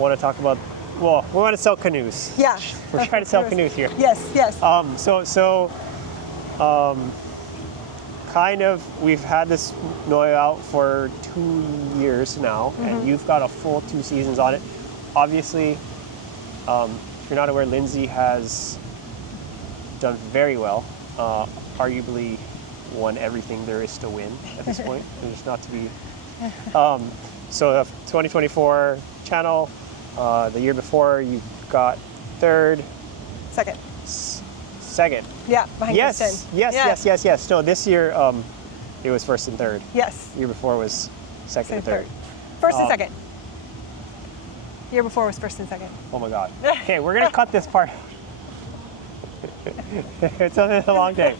want to talk about, well, we want to sell canoes. Yeah. We're trying to sell canoes here. Yes, yes. Kind of, we've had this Noio out for 2 years now, and you've got a full 2 seasons on it. Obviously, if you're not aware, Lindsey has done very well. Arguably won everything there is to win at this point. There's not to be. So 2024 channel, the year before you got third. Second. Second. Yeah, behind Kristen. Yes. No, this year it was first and third. Yes. The year before was second and third. First and second. Year before was first and second. Oh my God. Okay, we're gonna cut this part. It's a long day.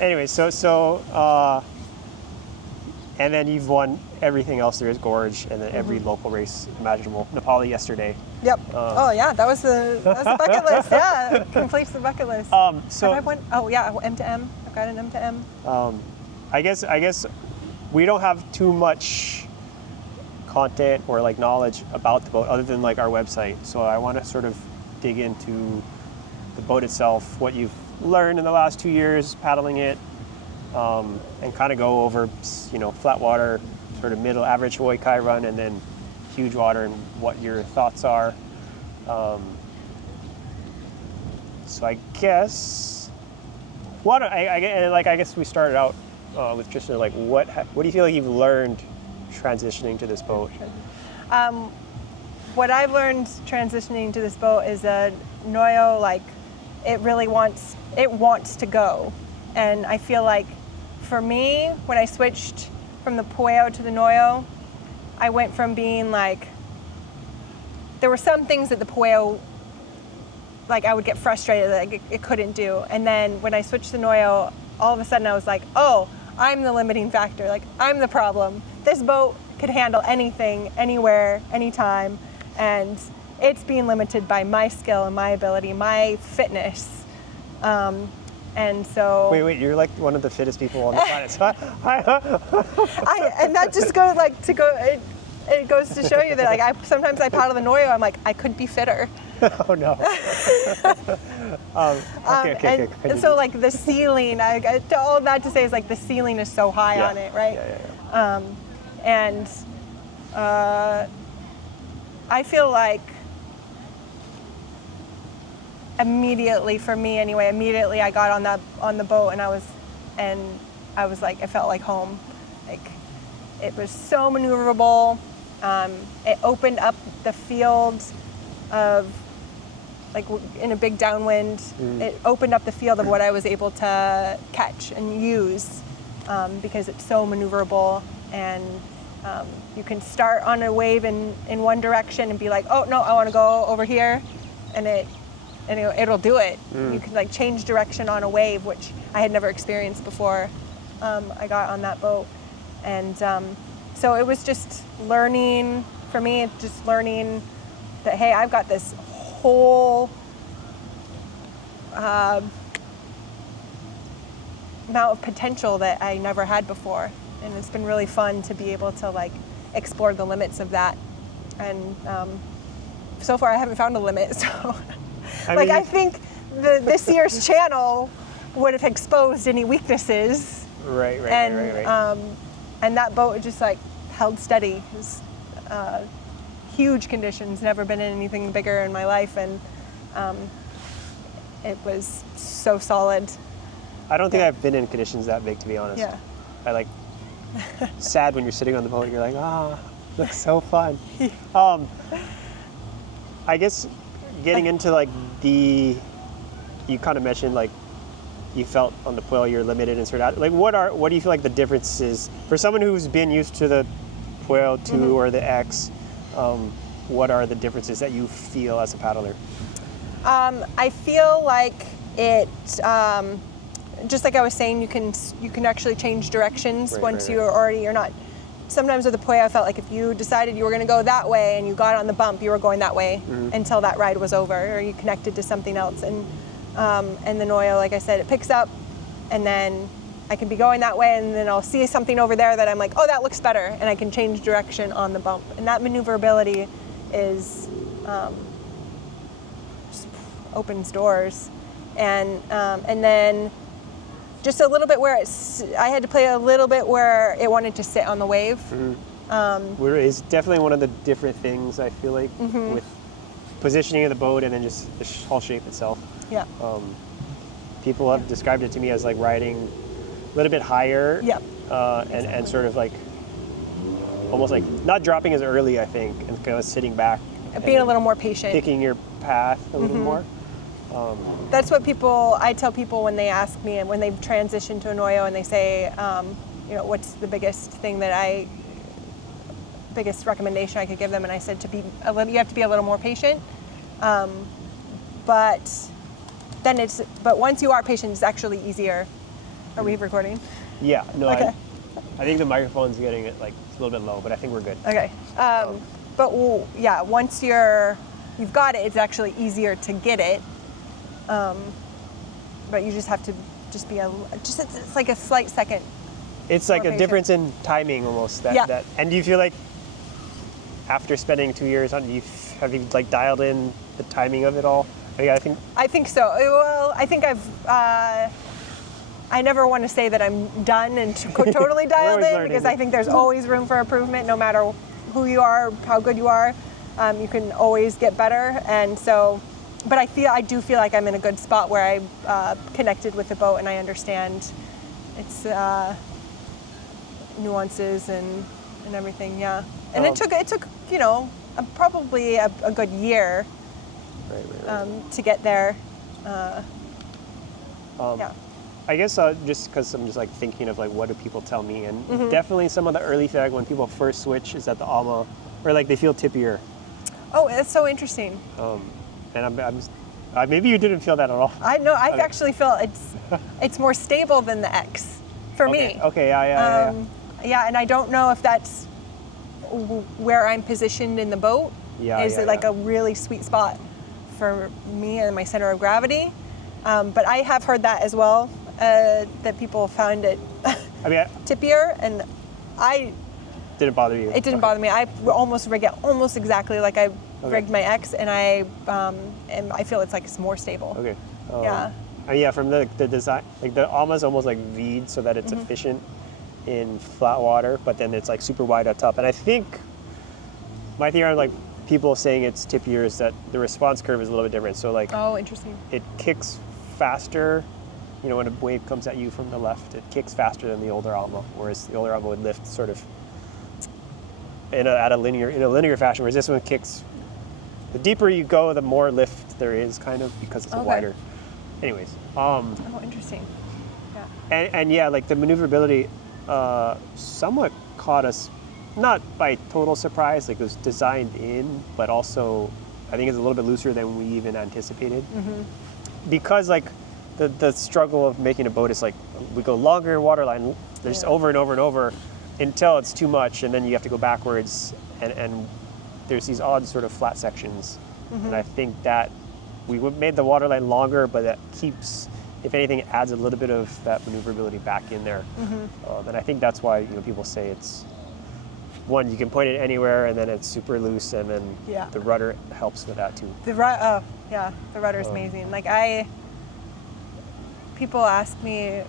Anyway, and then you've won everything else there is, Gorge, and then every local race imaginable. Nepali yesterday. Yep. Oh yeah, that was the bucket list. Yeah, completes the bucket list. So have I won? Oh yeah, M to M. I've got an M to M. I guess we don't have too much content or like knowledge about the boat other than like our website. So I want to sort of dig into the boat itself, what you've learned in the last 2 years paddling it, and kind of go over, flat water, sort of middle average Hawaii Kai run, and then huge water and what your thoughts are. So I guess I guess we started out with Tristan. Like, what do you feel like you've learned transitioning to this boat? What I've learned transitioning to this boat is that Noio, like, it really wants to go, and I feel like for me, when I switched from the Pueo to the Noio, I went from being like, there were some things that the Pueo, like, I would get frustrated that it couldn't do. And then when I switched to the Noio, all of a sudden I was like, oh, I'm the limiting factor. Like, I'm the problem. This boat could handle anything, anywhere, anytime. And it's being limited by my skill and my ability, my fitness. And so... Wait, you're like one of the fittest people on the planet. And that just goes it goes to show you that, like, sometimes I paddle the Noio, I'm like, I could be fitter. Oh no. Okay. And so, like, the ceiling, all that to say is, like, the ceiling is so high on it, right? Yeah. I feel like immediately, for me anyway, I got on the boat and I was like, it felt like home. Like, it was so maneuverable. It opened up the field of, like, in a big downwind, it opened up the field of what I was able to catch and use, because it's so maneuverable, and you can start on a wave in one direction and be like, oh no, I want to go over here, and it'll do it. You can, like, change direction on a wave, which I had never experienced before I got on that boat. And so it was just learning, for me, just learning that, hey, I've got this whole amount of potential that I never had before. And it's been really fun to be able to, like, explore the limits of that. And so far I haven't found a limit, so... I think this year's channel would have exposed any weaknesses. Right. And that boat just, like, held steady. It was huge conditions, never been in anything bigger in my life, and it was so solid. I don't think I've been in conditions that big, to be honest. Yeah. I, like, sad when you're sitting on the boat and you're like, that's so fun. I guess getting into, like, you kind of mentioned, like, you felt on the Pueo you're limited and sort of, like, what do you feel like the difference is for someone who's been used to the Pueo 2 or the X? What are the differences that you feel as a paddler? I feel like it, just like I was saying, you can actually change directions once you're not. Sometimes with the Pueo, I felt like if you decided you were going to go that way and you got on the bump, you were going that way until that ride was over, or you connected to something else. And the Noio, like I said, it picks up, and then I can be going that way, and then I'll see something over there that I'm like, oh, that looks better, and I can change direction on the bump. And that maneuverability is just opens doors, and then just a little bit where I had to play a little bit where it wanted to sit on the wave. Where is definitely one of the different things I feel like with positioning of the boat and then just the hull shape itself. Yeah. People have described it to me as like riding a little bit higher. Yeah. And sort of like almost like not dropping as early, I think, and kind of sitting back. Being a little more patient. Picking your path a little more. That's what I tell people when they ask me and when they've transitioned to a Noio and they say, what's the biggest recommendation I could give them? And I said you have to be a little more patient. But once you are patient, it's actually easier. Are we recording? Yeah, no, okay. I think the microphone's getting it like it's a little bit low, but I think we're good. Okay. Once you've got it, it's actually easier to get it. But you just have to it's like a slight second. It's like a patient. difference in timing almost. And do you feel like after spending 2 years on, have you like dialed in the timing of it all? I think so. Well, I think I never want to say that I'm done and totally dialed in because I think there's always room for improvement no matter who you are, how good you are. You can always get better. And so, but I do feel like I'm in a good spot where I connected with the boat and I understand its nuances and everything. Yeah. And it took probably a good year to get there. Yeah. I guess just because I'm just like thinking of like what do people tell me, and definitely some of the early feedback when people first switch is that the AMA, or like they feel tippier. Oh, that's so interesting. And maybe you didn't feel that at all. I actually feel it's more stable than the X for me. Okay, yeah. Yeah, and I don't know if that's where I'm positioned in the boat. Is it like a really sweet spot for me and my center of gravity? But I have heard that as well, that people found it tippier, and didn't bother you. It didn't bother me. I almost rig it almost exactly like I rigged my X, and I feel it's more stable. Okay. From the design, like the AMA's almost like V'd so that it's efficient in flat water, but then it's like super wide up top. And I think my theory on like people saying it's tippier is that the response curve is a little bit different. So like, oh, interesting. It kicks faster. When a wave comes at you from the left, it kicks faster than the older AMA, whereas the older AMA would lift sort of in a linear fashion, whereas this one kicks. The deeper you go, the more lift there is, kind of, because it's wider. Anyways. Oh, interesting. Yeah. And like the maneuverability somewhat caught us, not by total surprise, like it was designed in, but also I think it's a little bit looser than we even anticipated. Because like the struggle of making a boat is like we go longer waterline, there's over and over and over until it's too much, and then you have to go backwards, and there's these odd sort of flat sections. And I think that we made the waterline longer, but that keeps, if anything, adds a little bit of that maneuverability back in there. And I think that's why people say it's one, you can point it anywhere, and then it's super loose, and then the rudder helps with that too. The rudder is amazing. Like people ask me,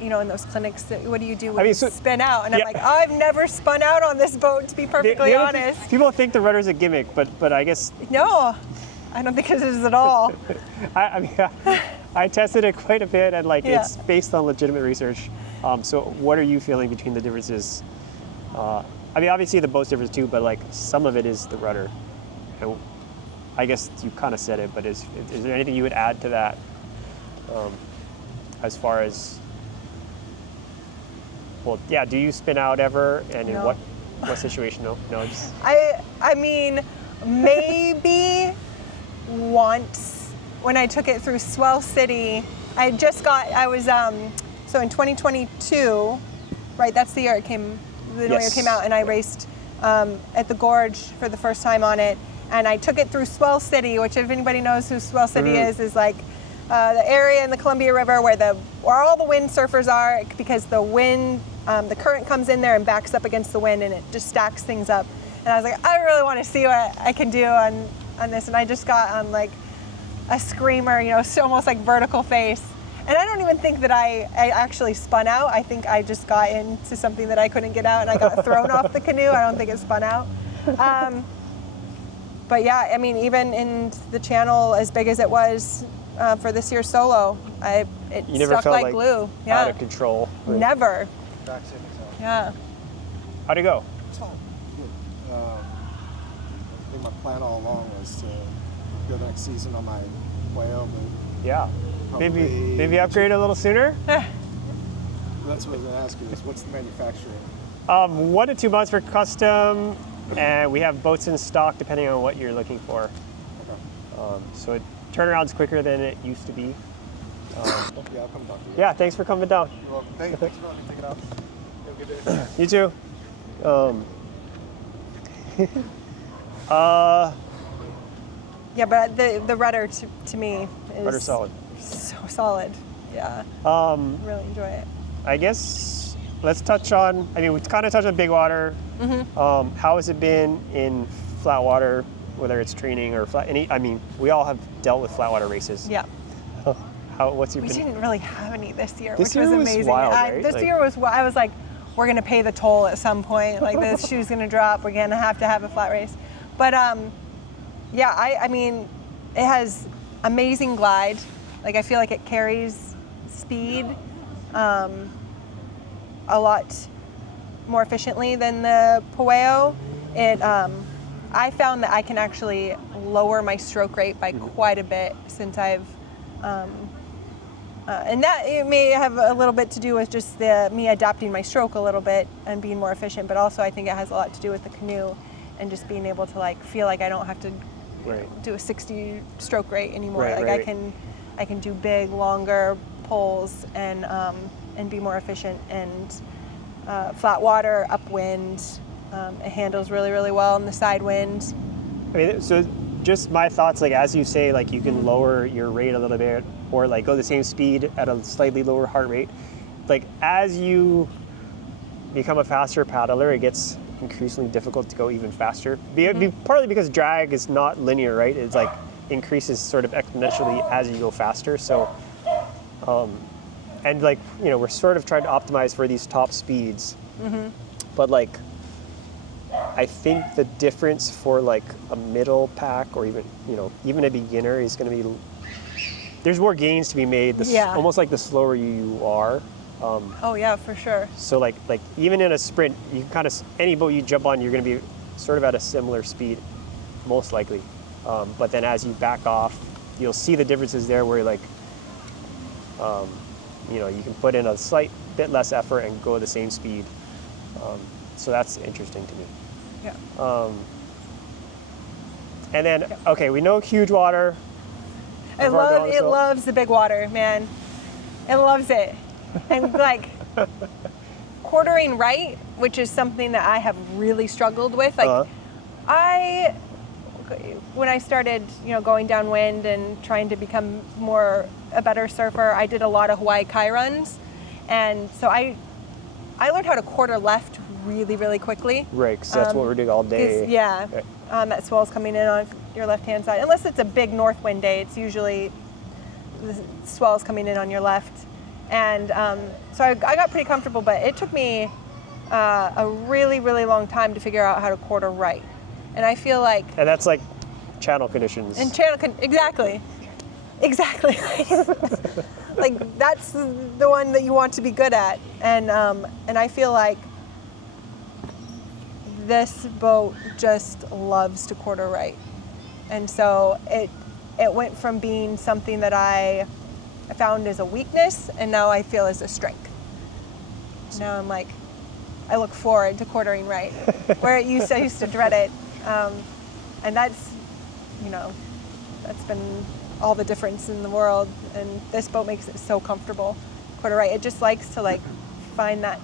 in those clinics, what do you do when you spin out? And I'm like, I've never spun out on this boat, to be perfectly honest. People think the rudder's a gimmick, but I guess no, I don't think it is at all. I tested it quite a bit, and it's based on legitimate research. So what are you feeling between the differences? Obviously the boat's different too, but some of it is the rudder. And I guess you kind of said it, but is there anything you would add to that as far as, do you spin out ever, and in what situation? No, just... I mean, maybe once when I took it through Swell City. So in 2022, right, that's the year the Noio came out, and I raced at the Gorge for the first time on it, and I took it through Swell City, which, if anybody knows who Swell City is like the area in the Columbia River where all the windsurfers are, because the wind, the current comes in there and backs up against the wind, and it just stacks things up. And I was like, I really want to see what I can do on this. And I just got on like a screamer, you know, so almost like vertical face. And I don't even think that I actually spun out. I think I just got into something that I couldn't get out and I got thrown off the canoe. I don't think it spun out. But yeah, I mean, even in the channel as big as it was for this year's solo, it You never stuck felt like glue. Yeah. out of control. Right? Never. Back same example. Yeah. How'd it go? It's fine. Good. I think my plan all along was to go the next season on my whale, but Yeah. probably Maybe upgrade a little sooner? that's what I was going to ask you is what's the manufacturing? 1 to 2 months for custom, and we have boats in stock depending on what you're looking for. Okay. So turnaround's quicker than it used to be. Yeah, I'll come talk to you. Yeah, thanks for coming down. You're welcome. Thanks for letting me take it out. Have a good day. You too. Yeah, but the rudder to me is Rudder solid. so solid. Yeah. Really enjoy it. I guess let's touch on, I mean, we kind of touched on big water. How has it been in flat water, whether it's training or flat, I mean, we all have dealt with flat water races. Yeah. What's your We didn't really have any this year, This which year was was amazing. wild, right? This Like- year was, I was like, we're gonna pay the toll at some point. Like this shoe's gonna drop. We're gonna have to have a flat race. But yeah, I mean, it has amazing glide. Like I feel like it carries speed a lot more efficiently than the Pueo. I found that I can actually lower my stroke rate by quite a bit since I've and that it may have a little bit to do with just me adapting my stroke a little bit and being more efficient, but also I think it has a lot to do with the canoe and just being able to like feel like I don't have to do a 60 stroke rate anymore. Right, like right. I can do big, longer pulls and be more efficient and flat water, upwind. It handles really, really well in the side wind. I mean, so just my thoughts, like as you say, like you can lower your rate a little bit or like go the same speed at a slightly lower heart rate. Like as you become a faster paddler, it gets increasingly difficult to go even faster. Partly because drag is not linear, right? It's like increases sort of exponentially as you go faster. So, and like, you know, we're sort of trying to optimize for these top speeds. But like, I think the difference for like a middle pack or even, you know, even a beginner is going to be, there's more gains to be made. Almost like the slower you are. Oh yeah, for sure. So like even in a sprint, you kind of, any boat you jump on, you're going to be sort of at a similar speed, most likely. But then as you back off, you'll see the differences there where like, you know, you can put in a slight bit less effort and go the same speed. So that's interesting to me. Yeah. And then, okay, we know huge water. It loves the big water, man. It loves it. And like quartering right, which is something that I have really struggled with. Like when I started, you know, going downwind and trying to become a better surfer, I did a lot of Hawaii Kai runs. And so I learned how to quarter left really, really quickly. Right, because that's what we're doing all day. Yeah, Right. that swell's coming in on your left-hand side. Unless it's a big north wind day, it's usually the swell's coming in on your left. And so I got pretty comfortable, but it took me a really, really long time to figure out how to quarter right. And I feel like... And that's like channel conditions. And exactly. Exactly. Like that's the one that you want to be good at. And I feel like this boat just loves to quarter right. And so it went from being something that I found as a weakness, and now I feel as a strength. Now I'm like, I look forward to quartering right, where I used to dread it. And that's, you know, that's been all the difference in the world. And this boat makes it so comfortable, quarter right. It just likes to like find that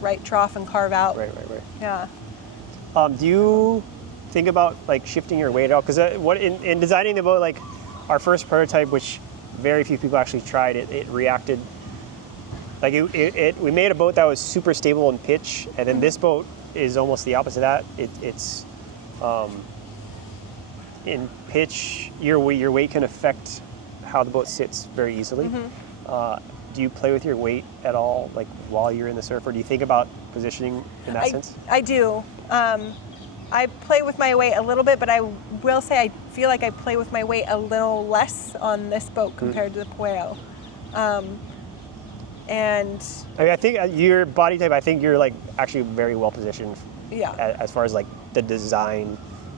right trough and carve out. Right. Yeah. Do you think about like shifting your weight out? Because in designing the boat, like our first prototype, which very few people actually tried, it reacted. Like we made a boat that was super stable in pitch, and then this boat is almost the opposite of that. It's in pitch, your weight can affect how the boat sits very easily. Do you play with your weight at all, like while you're in the surf, or do you think about positioning in that sense? I do. I play with my weight a little bit, but I will say I feel like I play with my weight a little less on this boat compared to the Pueo. And I mean, I think your body type, I think you're like actually very well positioned. Yeah. As far as like the design,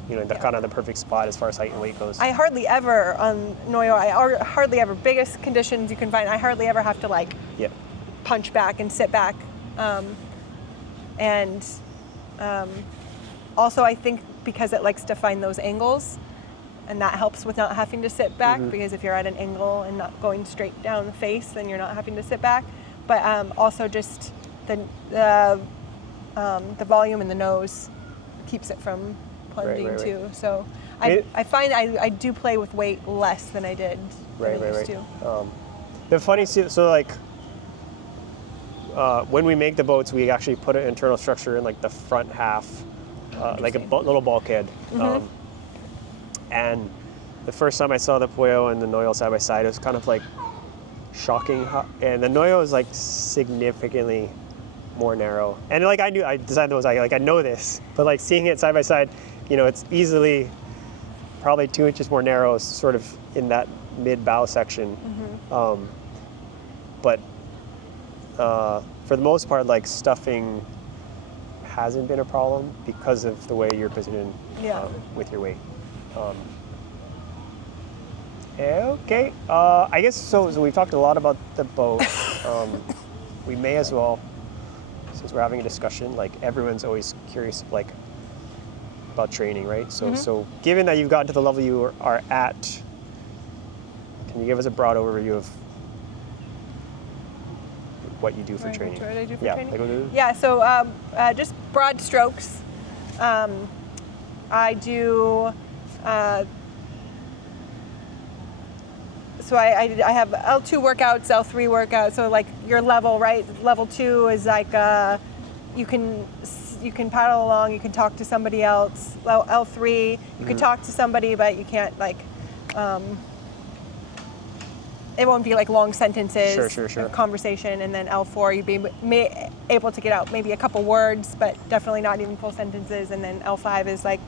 you know, the kind of the perfect spot as far as height and weight goes. I hardly ever on Noio, hardly ever, biggest conditions you can find, I hardly ever have to like punch back and sit back. Also I think because it likes to find those angles, and that helps with not having to sit back, because if you're at an angle and not going straight down the face, then you're not having to sit back. But also just the volume in the nose keeps it from plunging too. So I find I do play with weight less than I did than I used to. The funny, so like when we make the boats, we actually put an internal structure in like the front half, like a little bulkhead. And the first time I saw the Pueo and the Noio side by side, it was kind of like shocking. And the Noio is like significantly more narrow. And like I designed those, I know this, but like seeing it side by side, you know, it's easily probably 2 inches more narrow, sort of in that mid bow section. But for the most part, like stuffing hasn't been a problem because of the way you're positioned with your weight. Okay, I guess so we've talked a lot about the boat. We may as well, since we're having a discussion, like everyone's always curious like about training, right? So given that you've gotten to the level you are at, can you give us a broad overview of what you do for training? What I do for training? Yeah, so just broad strokes. I do, so I have L2 workouts, L3 workouts, so like your level, right? Level 2 is like, you can paddle along, you can talk to somebody else. L3, you can talk to somebody, but you can't like, it won't be like long sentences, sure. Conversation, and then L4, you'd be able to get out maybe a couple words, but definitely not even full sentences, and then L5 is like,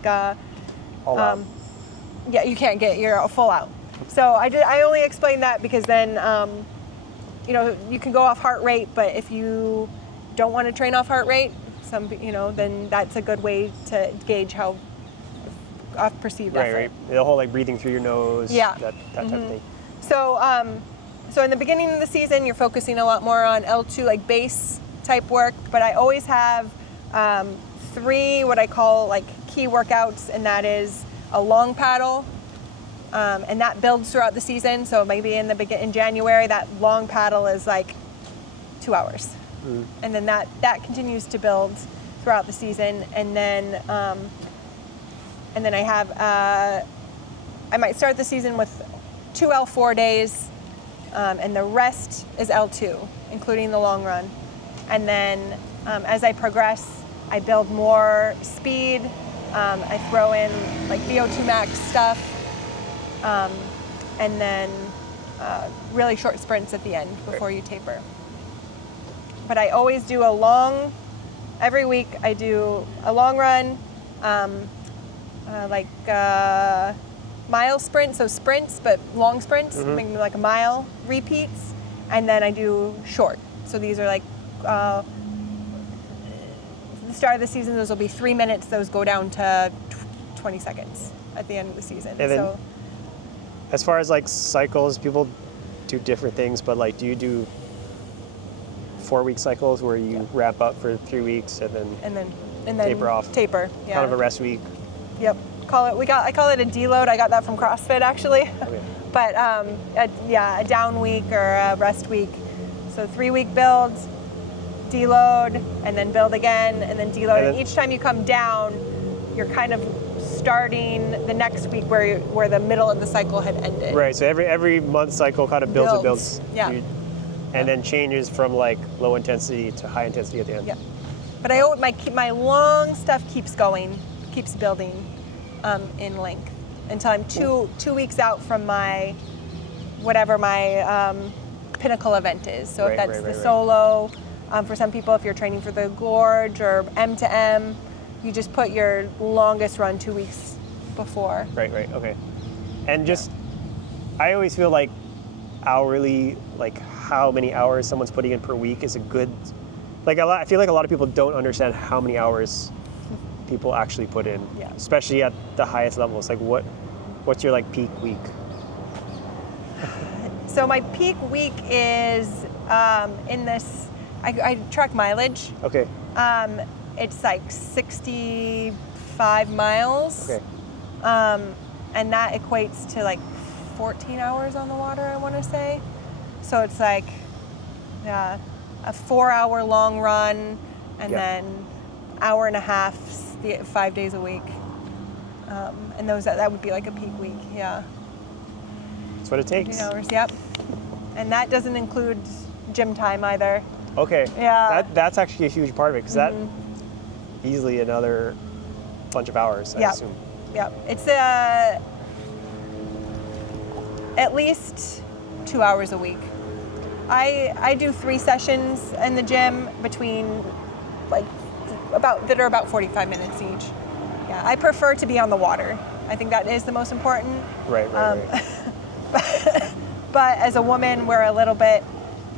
all out. Yeah, you can't get your full out. So I only explain that because then, you know, you can go off heart rate, but if you don't want to train off heart rate, then that's a good way to gauge how perceived effort. Right. The whole like breathing through your nose, that type of thing. So in the beginning of the season, you're focusing a lot more on L2, like base type work, but I always have 3 what I call like key workouts, and that is a long paddle, and that builds throughout the season. So maybe in January, that long paddle is like 2 hours, and then that continues to build throughout the season, and then I have I might start the season with 2 L4 days, and the rest is L2, including the long run. And then as I progress, I build more speed. I throw in like VO2 max stuff, and then really short sprints at the end before you taper. But I always do every week I do a long run, mile sprints, so sprints, but long sprints, maybe like a mile repeats, and then I do short. So these are like, the start of the season, those will be 3 minutes, those go down to 20 seconds at the end of the season. And then, as far as like cycles, people do different things, but like do you do 4-week cycles where you wrap up for 3 weeks and then taper off? Taper, yeah. Kind of a rest week. Yep. I call it a deload. I got that from CrossFit actually. Okay. But a down week or a rest week. So 3-week build, deload, and then build again, and then deload. And each time you come down, you're kind of starting the next week where the middle of the cycle had ended. Right. So every month cycle kind of builds. Yeah. And then changes from like low intensity to high intensity at the end. Yeah. But my long stuff keeps building in length until I'm two weeks out from my pinnacle event is. So if that's the solo, for some people, if you're training for the gorge or M to M, you just put your longest run 2 weeks before. Right, okay. And just, I always feel like hourly, like how many hours someone's putting in per week is a good, I feel like a lot of people don't understand how many hours people actually put in, especially at the highest levels. Like what's your like peak week? So my peak week is in this, I track mileage. Okay. It's like 65 miles. Okay. And that equates to like 14 hours on the water, I want to say. So it's like a 4-hour long run and then hour and a half 5 days a week. And that would be like a peak week, yeah. That's what it takes. 14 hours, yep. And that doesn't include gym time either. Okay. Yeah. That's actually a huge part of it, because that easily another bunch of hours, I assume. Yep. It's at least 2 hours a week. I do 3 sessions in the gym between that are about 45 minutes each. Yeah, I prefer to be on the water. I think that is the most important. Right. But as a woman, we're a little bit,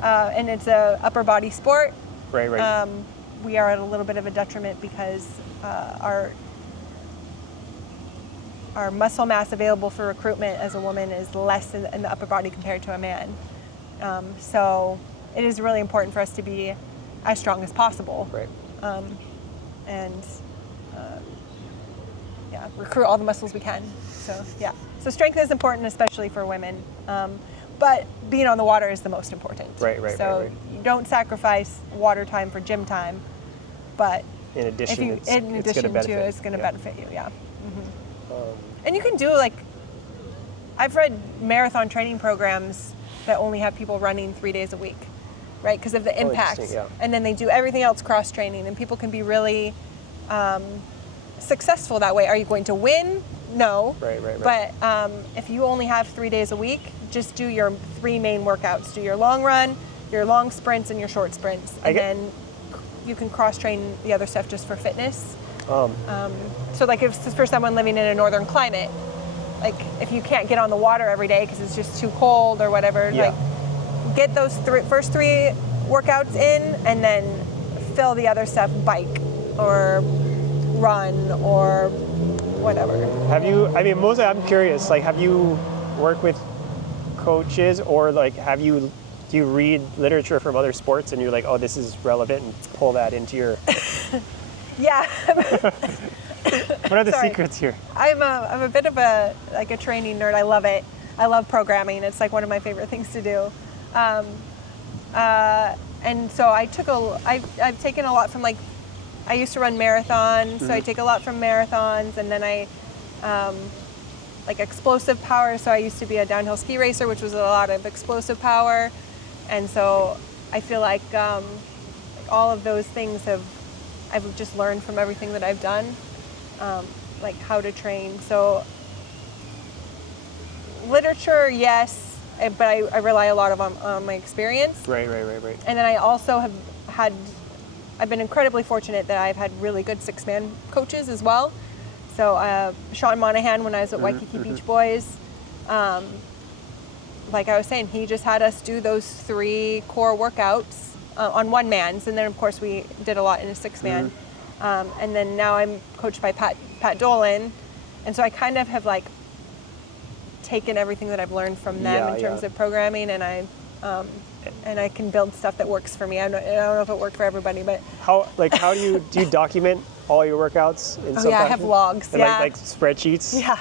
and it's a upper body sport. Right. We are at a little bit of a detriment because our muscle mass available for recruitment as a woman is less in the upper body compared to a man. So it is really important for us to be as strong as possible. Right. And recruit all the muscles we can. So so strength is important, especially for women. But being on the water is the most important. Right. So you don't sacrifice water time for gym time, but in addition, it's going to benefit you. Yeah. And you can do I've read marathon training programs that only have people running 3 days a week, right? Because of the impact. And then they do everything else cross training, and people can be really successful that way. Are you going to win? No. Right. But if you only have 3 days a week, just do your 3 main workouts. Do your long run, your long sprints, and your short sprints. And then you can cross-train the other stuff just for fitness. So if it's for someone living in a northern climate, if you can't get on the water every day because it's just too cold or whatever, get those first 3 workouts in and then fill the other stuff, bike or run or whatever. Mostly I'm curious, have you worked with coaches or do you read literature from other sports and you're like, oh, this is relevant, and pull that into your... Yeah. What are the secrets here? I'm a bit of a training nerd. I love it. I love programming. It's one of my favorite things to do. And so I've taken a lot from I used to run marathons, so I take a lot from marathons, and then I explosive power. So I used to be a downhill ski racer, which was a lot of explosive power, and so I feel like all of those things I've just learned from everything that I've done, how to train. So literature, yes, but I rely a lot on my experience. Right. And then I also I've been incredibly fortunate that I've had really good 6-man coaches as well. So Sean Monahan, when I was at Waikiki Beach Boys, like I was saying, he just had us do those 3 core workouts on 1-mans, and then of course we did a lot in a 6-man. And then now I'm coached by Pat Dolan, and so I kind of have taken everything that I've learned from them in terms of programming, and I can build stuff that works for me. I don't know if it worked for everybody, but how do you document all your workouts in some I have logs, and like spreadsheets? Yeah.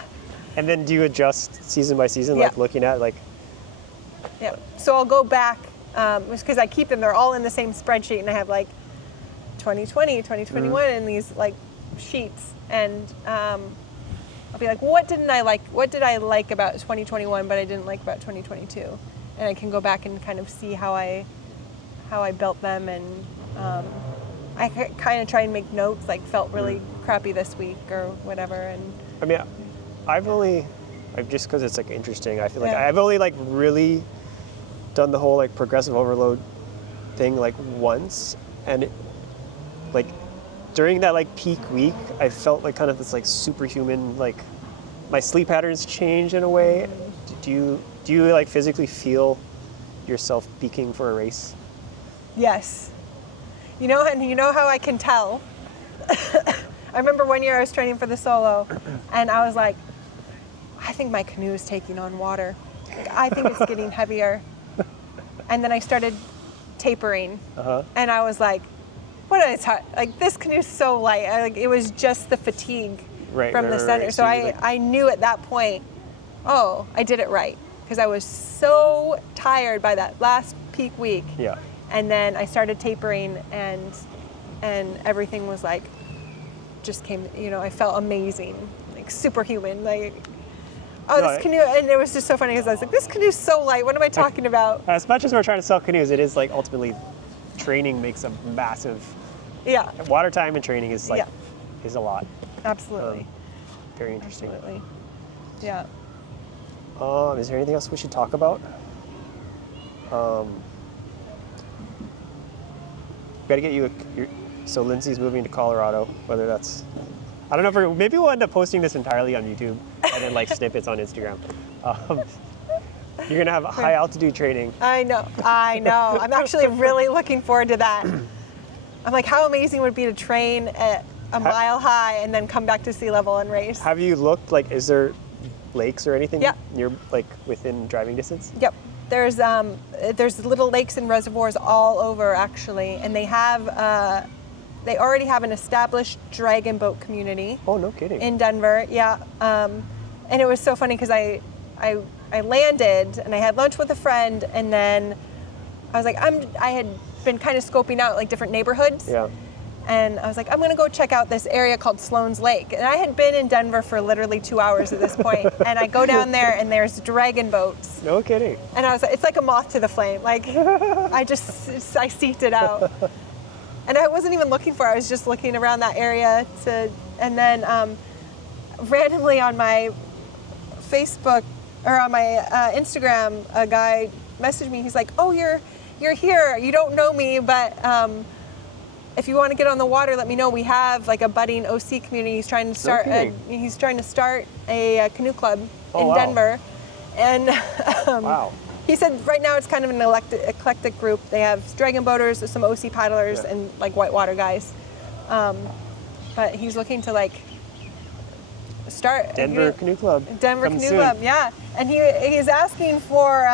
And then do you adjust season by season, looking at Yeah. So I'll go back because I keep them. They're all in the same spreadsheet, and I have 2020, 2021 in these sheets, and I'll be like, what didn't I like? What did I like about 2021, but I didn't like about 2022? And I can go back and kind of see how I built them, and I kind of try and make notes, like felt really crappy this week or whatever. And I mean, just because it's like interesting, I feel like Yeah. I've only like really done the whole like progressive overload thing like once, and like during that like peak week, I felt like kind of this like superhuman, like my sleep patterns changed in a way. Do you like physically feel yourself peaking for a race? yes. You know how I can tell? I remember one year I was training for the solo, and I was like, I think my canoe is taking on water. Like, I think it's getting heavier. And then I started tapering, and I was like, what is like this canoe's so light. It was just the fatigue from the center. Right. So I knew at that point, oh, I did it right, because I was so tired by that last peak week. Yeah. And then I started tapering, and everything was like, just came, I felt amazing, like superhuman, like, oh, No, this canoe, and it was just so funny because I was like, this canoe's so light, what am I talking about? As much as we're trying to sell canoes, it is like ultimately training makes a massive, Yeah, water time and training is like, Yeah. is a lot. absolutely, Very interesting. absolutely, yeah. Is there anything else we should talk about? Got to get you so Lindsay's moving to Colorado, whether that's, I don't know if maybe we'll end up posting this entirely on YouTube and then like snippets on Instagram. You're gonna have high altitude training. I know. I'm actually really looking forward to that. I'm like, how amazing would it be to train at a mile high and then come back to sea level and race? Have you looked, like, is there lakes or anything Yeah. near, like, within driving distance? Yep. There's little lakes and reservoirs all over, actually, and they already have an established dragon boat community. Oh, no kidding. In Denver, yeah. And it was so funny because I landed and I had lunch with a friend, and then I was like, I had been kind of scoping out like different neighborhoods. Yeah. And I was like, I'm gonna go check out this area called Sloan's Lake. And I had been in Denver for literally 2 hours at this point. And I go down there and there's dragon boats. No kidding. And I was like, it's like a moth to the flame. Like, I seeked it out. And I wasn't even looking for it. I was just looking around that area and then randomly on my Facebook or on my Instagram, a guy messaged me. He's like, oh, you're here. You don't know me, but if you want to get on the water, let me know. We have like a budding OC community. He's trying to start a canoe club in wow. Denver. And Wow. he said right now it's kind of an eclectic group. They have dragon boaters, some OC paddlers, and like whitewater guys. But he's looking to like start Denver Canoe Club. Denver Coming Canoe soon. Club, yeah. And he's asking for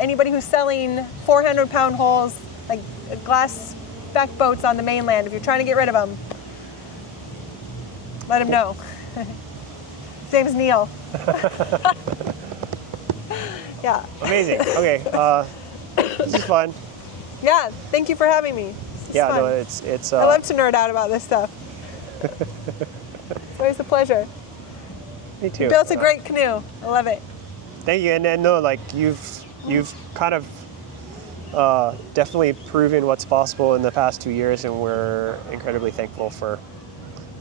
anybody who's selling 400-pound hulls, like glass back boats on the mainland. If you're trying to get rid of them, let him know. His name's Neil. Yeah. Amazing. Okay. This is fun. Yeah. Thank you for having me. This is Yeah. fun. No, it's. I love to nerd out about this stuff. It's always a pleasure. Me too. You built a great canoe. I love it. Thank you. And no, like you've kind of definitely proven what's possible in the past 2 years, and we're incredibly thankful for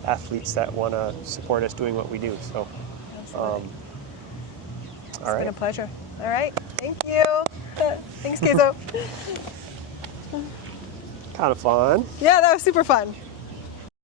athletes that want to support us doing what we do. So, Absolutely. All It's right. been a pleasure. All right. Thank you. Thanks, Keizo. Kind of fun. Yeah, that was super fun.